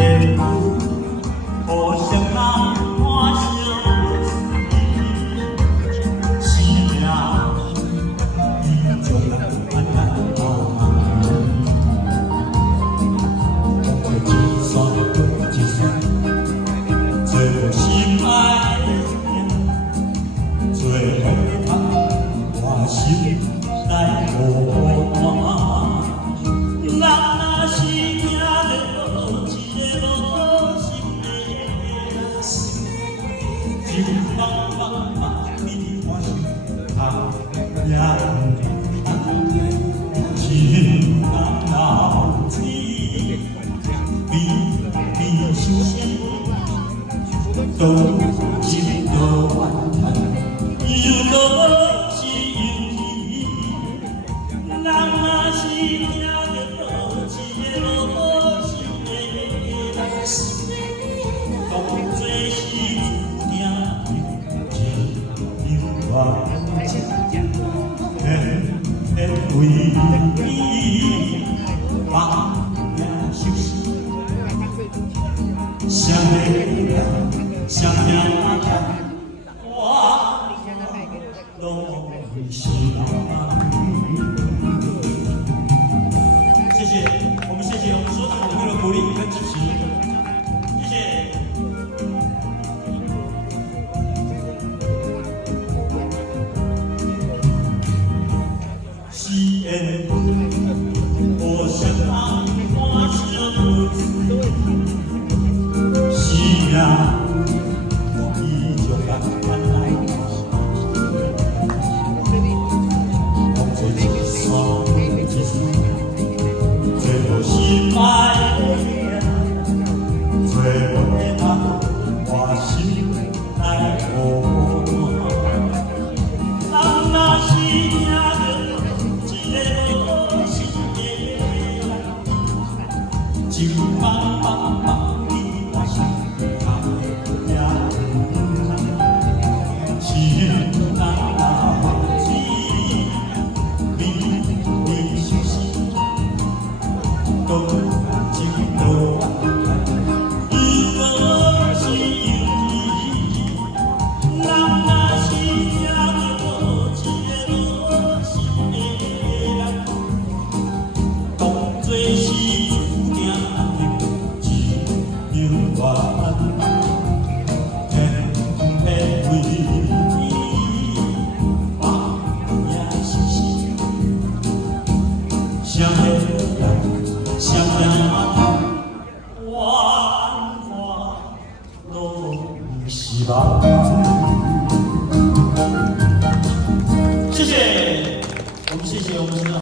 缘互相人看相思，生命将人安安一线过一线，做无心爱的做伙伴，我心来孤单。 人若是听到一个无心的事，就茫茫茫你看心头也情难留住，微想想，多情多怨叹，又多是忧郁。人若是听到一个无心的事，当作是注定一样偏为你放也休息，想你想你我拢是谢谢，我们谢谢我们所有的朋友的鼓励跟支持，谢谢。是缘互相人看相思，是命伊将人安来，当作一线一线。 做心爱的，做伙伴，我心来互伴。人若是听到一个无心的，就茫茫茫你我心头也情难留住，你休息。 多情多怨叹，又多是忧郁。人若是听到一个无心的人，当作是注定一样缘，偏为你放也休息，想的。 想念我，万花都是梦。